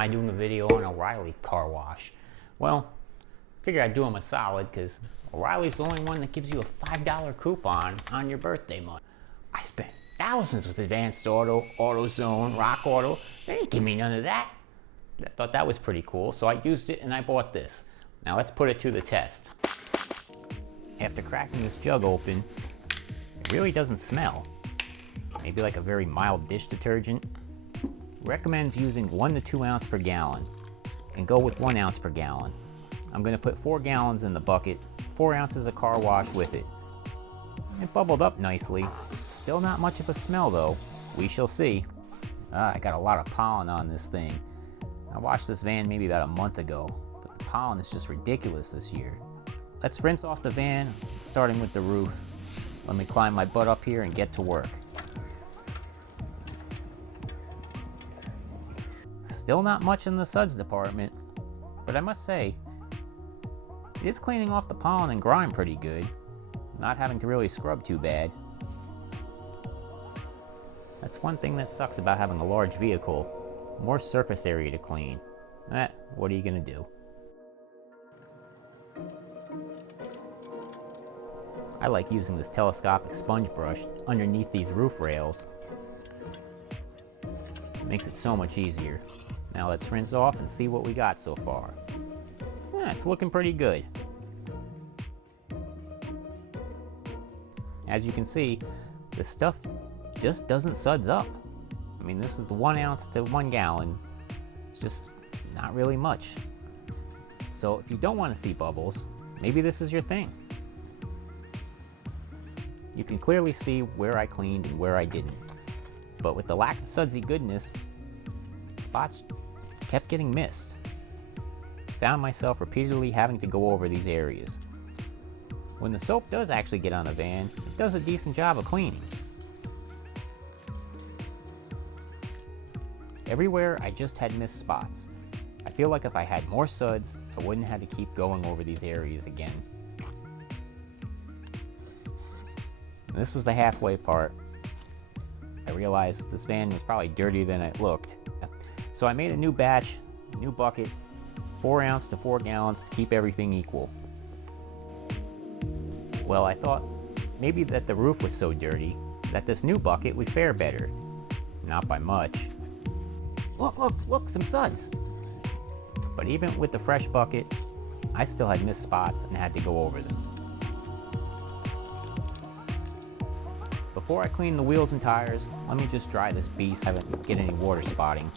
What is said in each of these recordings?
I doing a video on O'Reilly car wash? Well, figure I'd do them a solid because O'Reilly's the only one that gives you a $5 coupon on your birthday month. I spent thousands with Advanced Auto, AutoZone, Rock Auto. They didn't give me none of that. I thought that was pretty cool, so I used it and I bought this. Now let's put it to the test. After cracking this jug open, it really doesn't smell. Maybe like a very mild dish detergent. Recommends using 1 to 2 ounce per gallon and go with 1 ounce per gallon. I'm going to put 4 gallons in the bucket, 4 ounces of car wash with it. It bubbled up nicely. Still not much of a smell though. We shall see. I got a lot of pollen on this thing. I washed this van maybe about a month ago, but the pollen is just ridiculous this year. Let's rinse off the van, starting with the roof. Let me climb my butt up here and get to work. Still not much in the suds department, but I must say, it is cleaning off the pollen and grime pretty good, not having to really scrub too bad. That's one thing that sucks about having a large vehicle, more surface area to clean. What are you gonna do? I like using this telescopic sponge brush underneath these roof rails. It makes it so much easier. Now let's rinse off and see what we got so far. It's looking pretty good. As you can see, the stuff just doesn't suds up. I mean, this is the 1 ounce to 1 gallon. It's just not really much. So if you don't want to see bubbles, maybe this is your thing. You can clearly see where I cleaned and where I didn't. But with the lack of sudsy goodness, spots kept getting missed. Found myself repeatedly having to go over these areas. When the soap does actually get on the van, it does a decent job of cleaning. Everywhere I just had missed spots. I feel like if I had more suds, I wouldn't have to keep going over these areas again. And this was the halfway part. I realized this van was probably dirtier than it looked. So I made a new batch, new bucket, 4 ounce to 4 gallons to keep everything equal. Well, I thought maybe that the roof was so dirty that this new bucket would fare better. Not by much. Look, some suds! But even with the fresh bucket, I still had missed spots and had to go over them. Before I clean the wheels and tires, let me just dry this beast so I don't get any water spotting.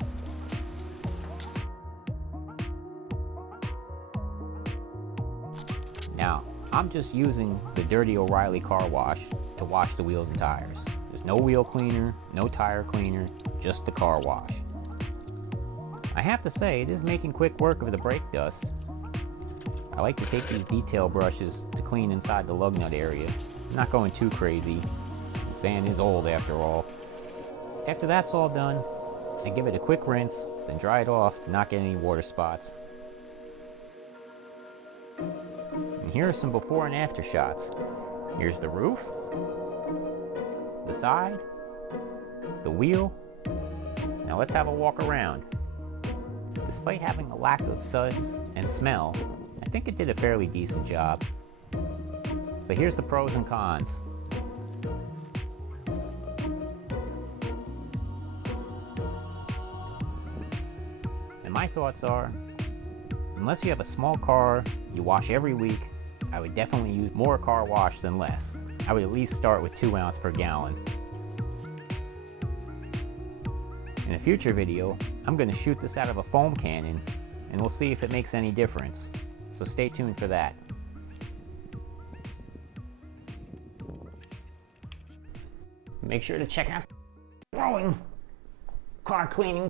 Now, I'm just using the dirty O'Reilly car wash to wash the wheels and tires. There's no wheel cleaner, no tire cleaner, just the car wash. I have to say, it is making quick work of the brake dust. I like to take these detail brushes to clean inside the lug nut area. I'm not going too crazy. This van is old after all. After that's all done, I give it a quick rinse, then dry it off to not get any water spots. And here are some before and after shots. Here's the roof, the side, the wheel. Now let's have a walk around. Despite having a lack of suds and smell, I think it did a fairly decent job. So here's the pros and cons. And my thoughts are, unless you have a small car you wash every week, I would definitely use more car wash than less. I would at least start with 2 ounce per gallon. In a future video, I'm going to shoot this out of a foam cannon and we'll see if it makes any difference. So stay tuned for that. Make sure to check out growing car cleaning